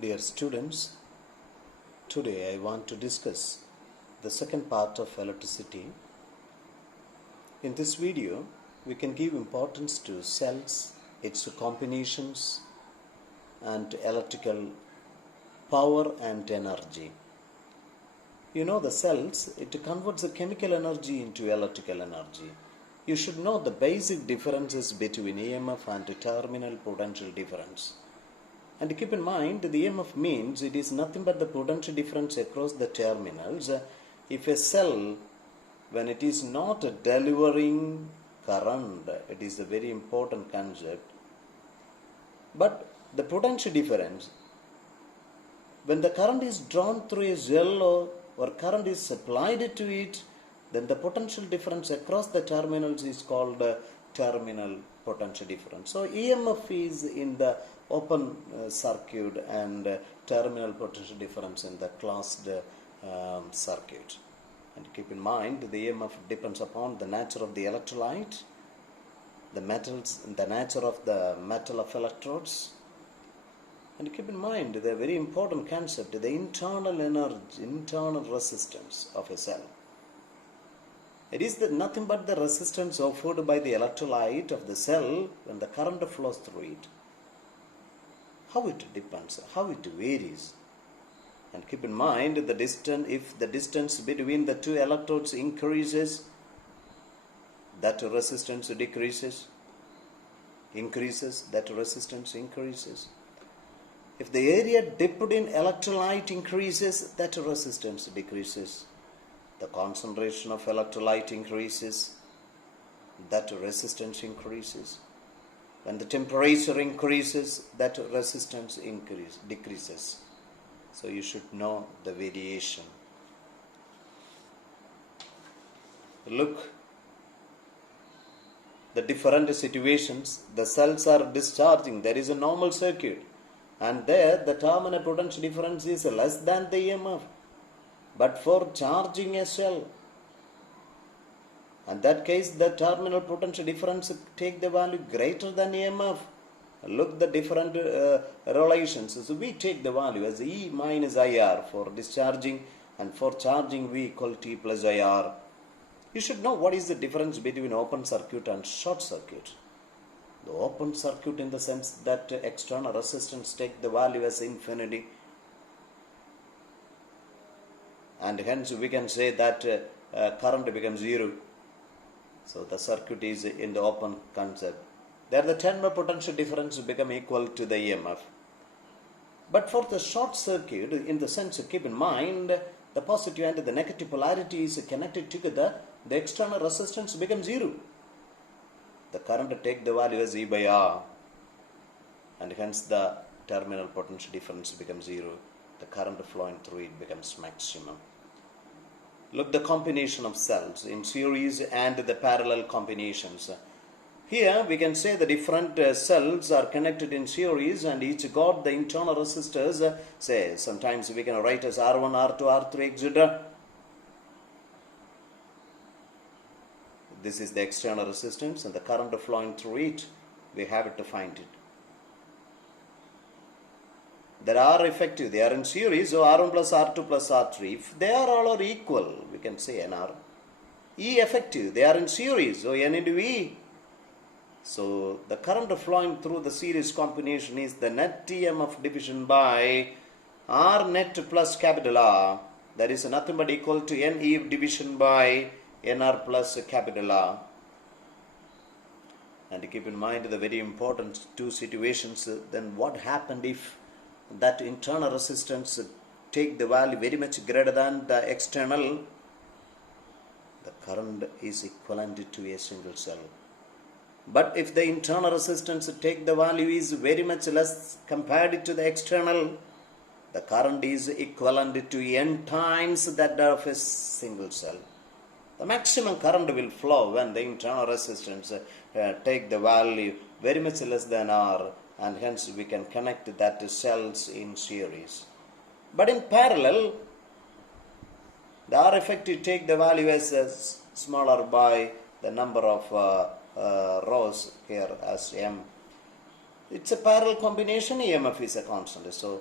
Dear students, today I want to discuss the second part of electricity. In this video, we can give importance to cells, its combinations, and electrical power and energy. You know the cells, it converts the chemical energy into electrical energy. You should know the basic differences between EMF and terminal potential difference. And keep in mind, the EMF means it is nothing but the potential difference across the terminals. If a cell, when it is not delivering current, it is a very important concept. But the potential difference, when the current is drawn through a cell or current is supplied to it, then the potential difference across the terminals is called terminal potential difference. So EMF is in the open circuit and terminal potential difference in the closed circuit. And keep in mind, the EMF depends upon the nature of the electrolyte, the metals, the nature of the metal of electrodes. And keep in mind the very important concept, the internal energy, internal resistance of a cell. It is nothing but the resistance offered by the electrolyte of the cell when the current flows through it. How it depends, how it varies. And keep in mind the distance, if the distance between the two electrodes increases, that resistance decreases, that resistance increases. If the area dipped in electrolyte increases, that resistance decreases. The concentration of electrolyte increases, that resistance increases. When the temperature increases, that resistance decreases. So you should know the variation. Look, the different situations, the cells are discharging. There is a normal circuit, and there the terminal potential difference is less than the EMF. But for charging a cell, in that case, the terminal potential difference take the value greater than EMF. Look the different relations. So we take the value as E minus IR for discharging, and for charging V equal T plus IR. You should know what is the difference between open circuit and short circuit. The open circuit in the sense that external resistance take the value as infinity, and hence we can say that current becomes zero. So the circuit is in the open concept. There the terminal potential difference become equal to the EMF. But for the short circuit, in the sense, keep in mind, the positive and the negative polarity is connected together, the external resistance becomes zero. The current take the value as E by R, and hence the terminal potential difference becomes zero. The current flowing through it becomes maximum. Look the combination of cells in series and the parallel combinations. Here we can say the different cells are connected in series and each got the internal resistors. Say sometimes we can write as R1, R2, R3, etc. This is the external resistance and the current flowing through it. We have to find it. There are effective, they are in series, so R1 plus R2 plus R3. If they are all equal, we can say NR. E effective, they are in series, so N into E. So the current flowing through the series combination is the net EMF division by R net plus capital R. That is nothing but equal to NE division by NR plus capital R. And keep in mind the very important two situations. Then what happened if that internal resistance take the value very much greater than the external? The current is equivalent to a single cell. But if the internal resistance take the value is very much less compared to the external, the current is equivalent to n times that of a single cell. The maximum current will flow when the internal resistance take the value very much less than R, and hence we can connect that to cells in series. But in parallel, the R effective take the value as smaller by the number of rows here as M. It's a parallel combination, EMF is a constant. So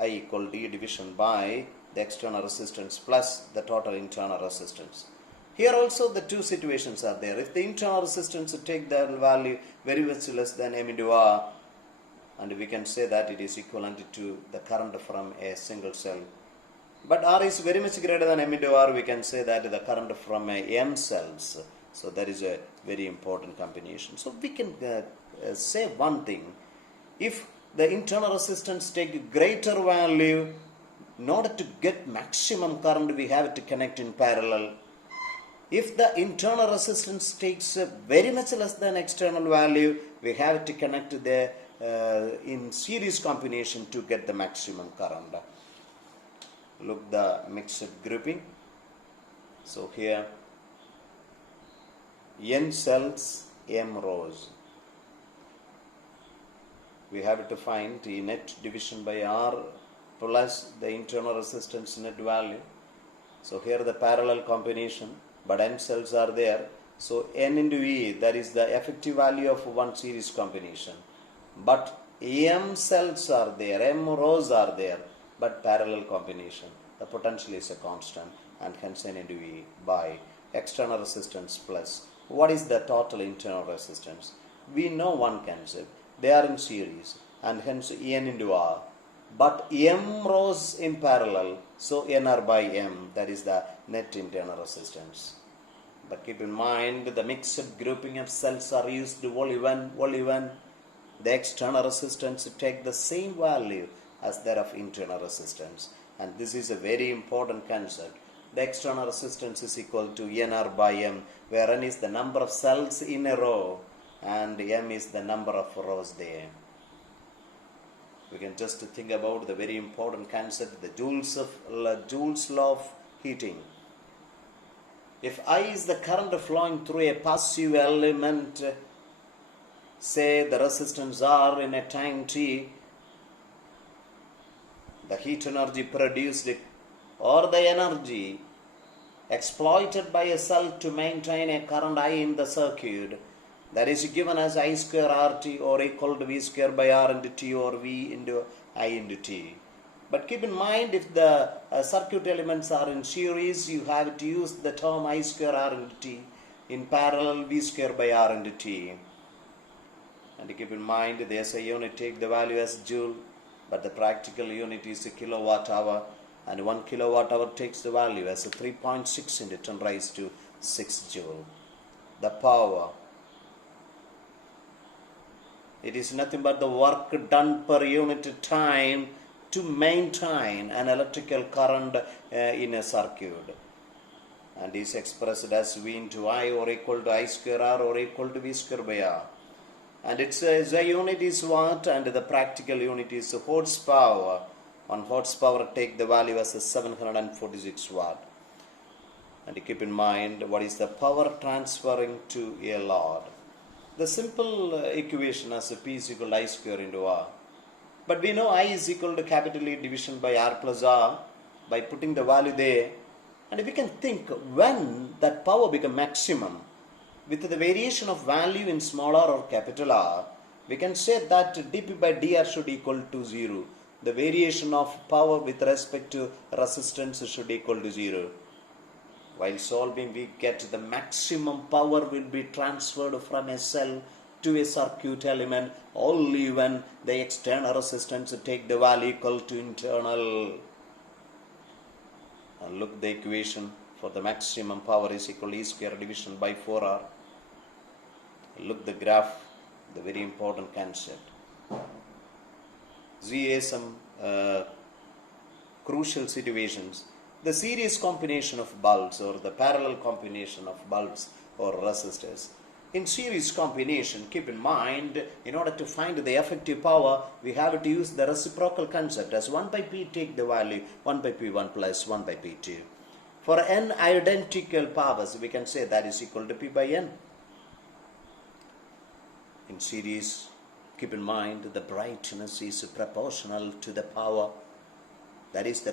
I equal D division by the external resistance plus the total internal resistance. Here also the two situations are there. If the internal resistance take the value very much less than M into R, and we can say that it is equivalent to the current from a single cell. But R is very much greater than M into R, we can say that the current from M cells. So that is a very important combination. So we can say one thing. If the internal resistance take greater value, in order to get maximum current, we have to connect in parallel. If the internal resistance takes very much less than external value, we have to connect the in series combination to get the maximum current. Look the mixed grouping. So here N cells, M rows. We have to find the net division by R plus the internal resistance net value. So here the parallel combination, but M cells are there. So N into E, that is the effective value of one series combination. But M cells are there, M rows are there, but parallel combination. The potential is a constant, and hence N into E by external resistance plus. What is the total internal resistance? We know one concept. They are in series, and hence N into R. But M rows in parallel, so NR by M, that is the net internal resistance. But keep in mind, the mixed grouping of cells are used only when the external resistance take the same value as that of internal resistance. And this is a very important concept. The external resistance is equal to NR by M, where N is the number of cells in a row and M is the number of rows there. We can just think about the very important concept, the Joule's law of heating. If I is the current flowing through a passive element, say the resistance R in a time t, the heat energy produced or the energy exploited by a cell to maintain a current I in the circuit, that is given as I square RT or equal to V square by R into T or V into I into T. But keep in mind, if the circuit elements are in series, you have to use the term I square R into T. In parallel, V square by R into T. And keep in mind, the SI unit take the value as joule, but the practical unit is a kilowatt hour, and 1 kilowatt hour takes the value as a 3.6 into 10 raised to 6 joule. The power, it is nothing but the work done per unit time to maintain an electrical current in a circuit, and is expressed as V into I or equal to I square R or equal to V square by R. And its SI unit is watt, and the practical unit is horsepower. 1 horsepower take the value as a 746 watt. And keep in mind, what is the power transferring to a load? The simple equation as a P is equal to I square into R. But we know I is equal to capital E division by R plus R by putting the value there. And we can think when that power become maximum, with the variation of value in small r or capital R, we can say that dP by dR should equal to 0. The variation of power with respect to resistance should equal to 0. While solving, we get the maximum power will be transferred from a cell to a circuit element only when the external resistance take the value equal to internal. And look the equation for the maximum power is equal to E square division by 4R. Look the graph, the very important concept. ZA some crucial situations. The series combination of bulbs or the parallel combination of bulbs or resistors. In series combination, keep in mind, in order to find the effective power, we have to use the reciprocal concept as 1 by P take the value 1 by P1 plus 1 by P2. For n identical powers, we can say that is equal to P by N. In series, keep in mind the brightness is proportional to the power, that is the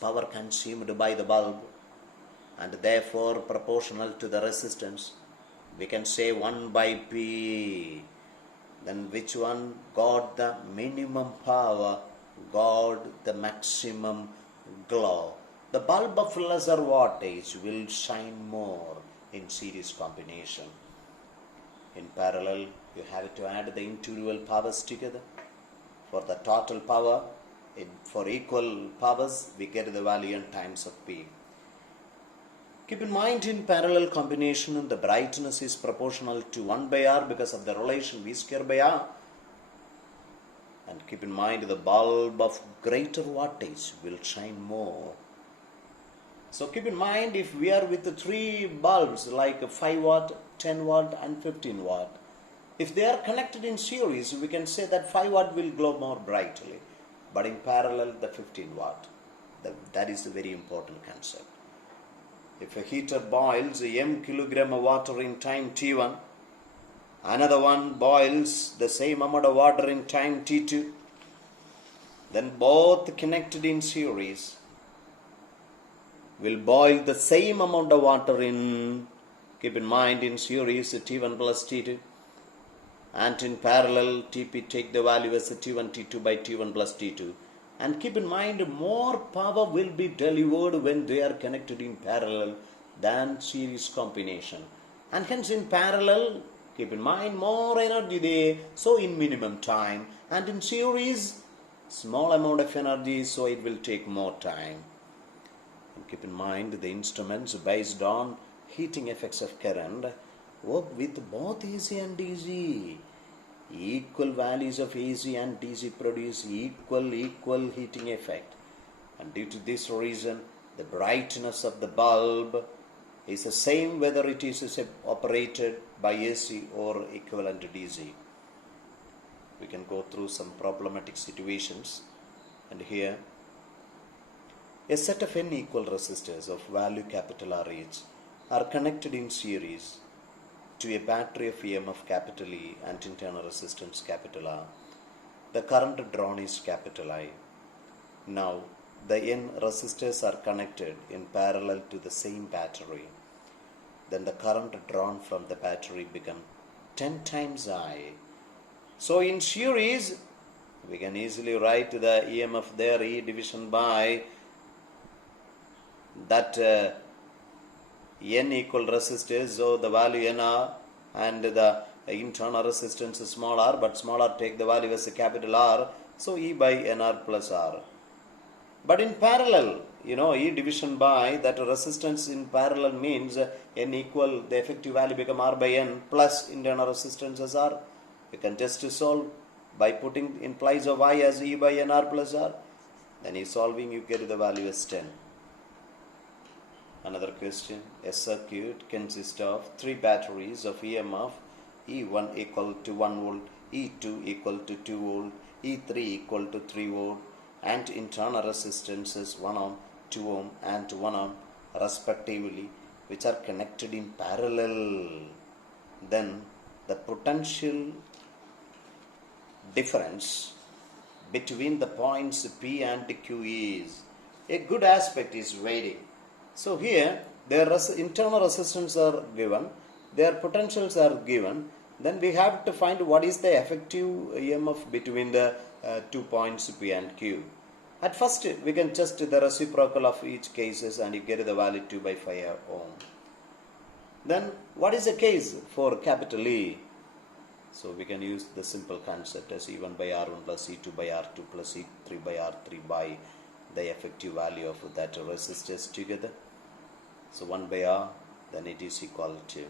power consumed by the bulb, and therefore proportional to the resistance. We can say 1 by P. Then which one got the minimum power? got the maximum glow. The bulb of lesser wattage will shine more in series combination. In parallel, you have to add the individual powers together. For the total power, for equal powers, we get the value in times of P. Keep in mind, in parallel combination, the brightness is proportional to 1 by R because of the relation V square by R. And keep in mind, the bulb of greater wattage will shine more. So keep in mind, if we are with the 3 bulbs like 5 watt, 10 watt and 15 watt, if they are connected in series, we can say that 5 watt will glow more brightly. But in parallel, the 15 watt. That is a very important concept. If a heater boils m kilogram of water in time t1, another one boils the same amount of water in time t2, then both connected in series will boil the same amount of water in, keep in mind, in series t1 plus t2, and in parallel Tp take the value as t1 t2 by t1 plus t2. And keep in mind, more power will be delivered when they are connected in parallel than series combination. And hence in parallel, keep in mind, more energy there, so in minimum time. And in series, small amount of energy, so it will take more time. And keep in mind, the instruments based on heating effects of current work with both AC and DC. Equal values of AC and DC produce equal heating effect, and due to this reason the brightness of the bulb is the same whether it is operated by AC or equivalent to DC. We can go through some problematic situations, and here a set of n equal resistors of value capital R each are connected in series to a battery of EMF capital E and internal resistance capital R. The current drawn is capital I. Now, the N resistors are connected in parallel to the same battery. Then the current drawn from the battery becomes 10 times I. So in series, we can easily write the EMF there, E division by that N equal resistors, so the value NR and the internal resistance is small r, but small r take the value as a capital R, so E by NR plus R. But in parallel, E division by that resistance in parallel means N equal, the effective value become R by N plus internal resistance as R. You can just solve by putting in place of I as E by NR plus R. Then you solving, you get the value as 10. Another question, a circuit consists of 3 batteries of EMF, E1 equal to 1 volt, E2 equal to 2 volt, E3 equal to 3 volt, and internal resistances 1 ohm, 2 ohm and 1 ohm respectively, which are connected in parallel. Then the potential difference between the points P and Q is, a good aspect is weighting. So here their internal resistance are given, their potentials are given, then we have to find what is the effective EMF between the 2 points P and Q. At first we can just the reciprocal of each cases and you get the value 2 by 5 ohm. Then what is the case for capital E? So we can use the simple concept as E1 by R1 plus E2 by R2 plus E3 by R3 by the effective value of that resistors together. So 1 by R, then it is equal to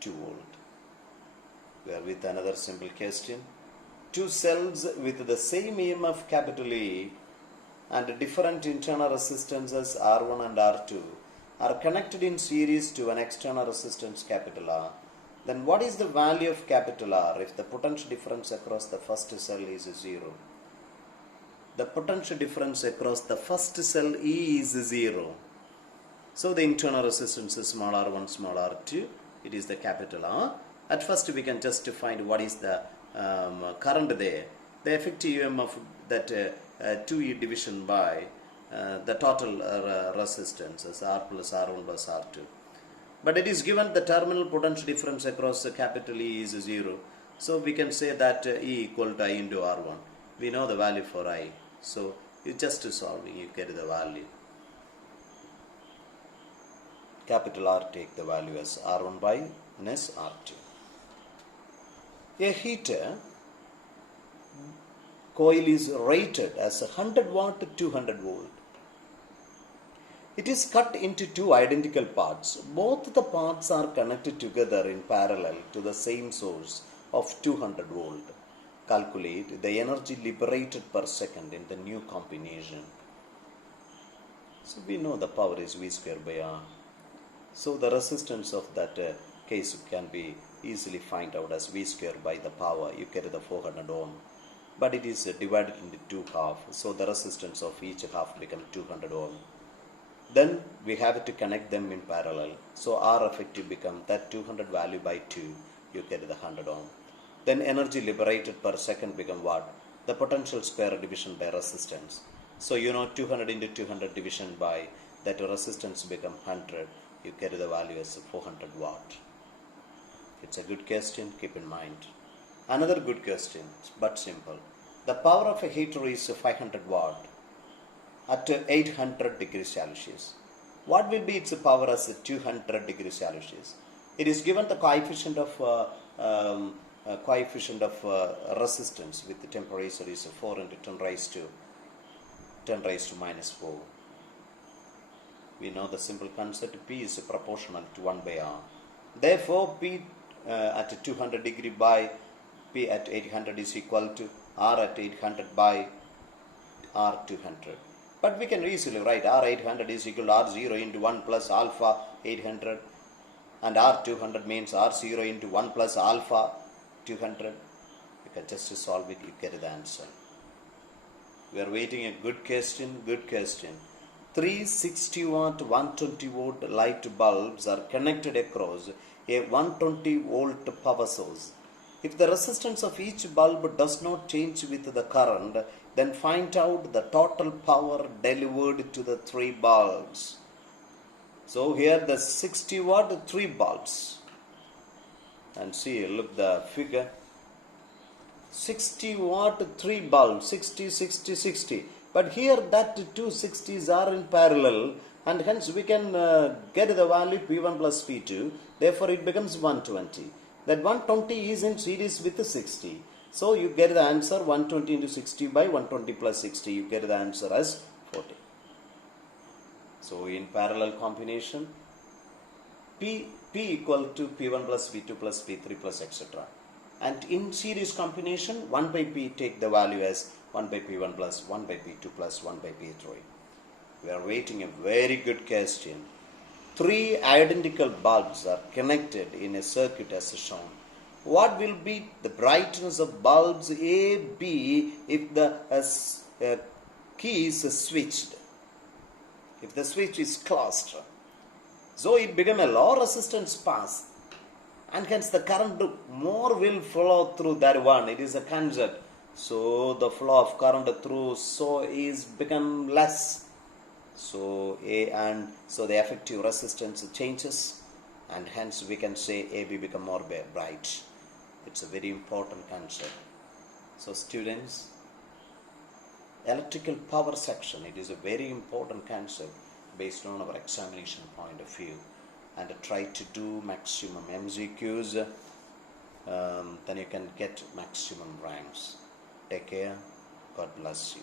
2 volt. We are with another simple question. 2 cells with the same EMF capital E and different internal resistances R1 and R2 are connected in series to an external resistance capital R. Then what is the value of capital R if the potential difference across the first cell is 0? The potential difference across the first cell E is 0. So the internal resistance is small r1, small r2. It is the capital R. At first we can just find what is the current there. The effective EMF that 2E division by the total resistance is R plus R1 plus R2. But it is given the terminal potential difference across the capital E is 0. So we can say that E equal to I into R1. We know the value for I. So you just solving, you get the value. Capital R take the value as R1 by minus R2. A heater coil is rated as 100 watt to 200 volt. It is cut into two identical parts. Both the parts are connected together in parallel to the same source of 200 volt. Calculate the energy liberated per second in the new combination. So we know the power is V square by R. So the resistance of that case can be easily find out as V square by the power. You get the 400 ohm. But it is divided into two halves. So the resistance of each half becomes 200 ohm. Then we have to connect them in parallel. So R effective becomes that 200 value by 2. You get the 100 ohm. Then energy liberated per second become what? The potential square division by resistance. So you know 200 into 200 division by that resistance become 100. You get the value as 400 watt. It's a good question, keep in mind. Another good question, but simple. The power of a heater is 500 watt at 800 degrees Celsius. What will be its power as 200 degrees Celsius? It is given the coefficient of resistance with the temperature is 4 into 10 raised to minus 4. We know the simple concept. P is proportional to 1 by R. Therefore, P at 200 degree by P at 800 is equal to R at 800 by R 200. But we can easily write R 800 is equal to R 0 into 1 plus alpha 800, and R 200 means R 0 into 1 plus alpha 200. You can just solve it, you get the answer. We are waiting a good question, good question. 360 watt 120 volt light bulbs are connected across a 120 volt power source. If the resistance of each bulb does not change with the current, then find out the total power delivered to the three bulbs. So here the 60 watt 3 bulbs. And see, look the figure. 60 watt 3 bulbs, 60, 60, 60. But here that two 60s are in parallel, and hence we can get the value P1 plus P2. Therefore it becomes 120. That 120 is in series with the 60. So you get the answer 120 into 60 by 120 plus 60. You get the answer as 40. So in parallel combination, P equal to P1 plus P2 plus P3 plus etc. And in series combination, 1 by P take the value as 1 by P1 plus 1 by P2 plus 1 by P3. We are waiting a very good question. 3 identical bulbs are connected in a circuit as shown. What will be the brightness of bulbs A, B if the key is switched? If the switch is closed. So it become a low resistance path, and hence the current more will flow through that one. It is a concept. So the flow of current through so is become less. So so the effective resistance changes, and hence we can say AB become more bright. It's a very important concept. So students, electrical power section, it is a very important concept based on our examination point of view, and try to do maximum MCQs, then you can get maximum ranks. Take care. God bless you.